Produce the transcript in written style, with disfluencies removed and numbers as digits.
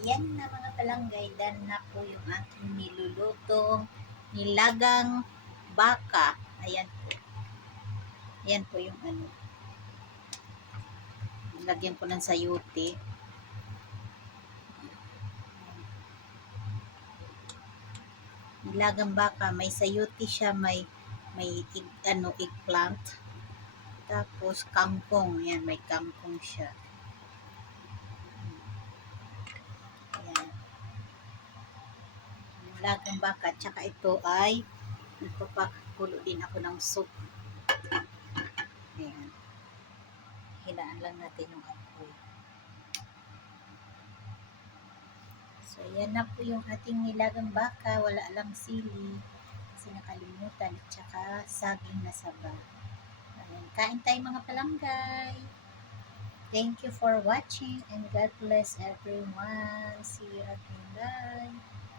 Yan na mga palanggay, dan na po yung aking nilulutong nilagang baka. Ayan po. Ayan po yung ano. Lagyan ko ng sayote. Nilagang baka, may sayote siya, may eggplant. Tapos kangkong, ayan, may kangkong siya. Ayan. Nilagang baka, tsaka ito ay nagpapakulo din ako ng soup. Ayan. Hinaan lang natin yung apoy. So, yan na po yung ating nilagang baka. Wala lang sili. Kasi nakalimutan. At saka saging na saba. Ayan. Kain tayo mga palanggay. Thank you for watching and God bless everyone. See you again. Bye.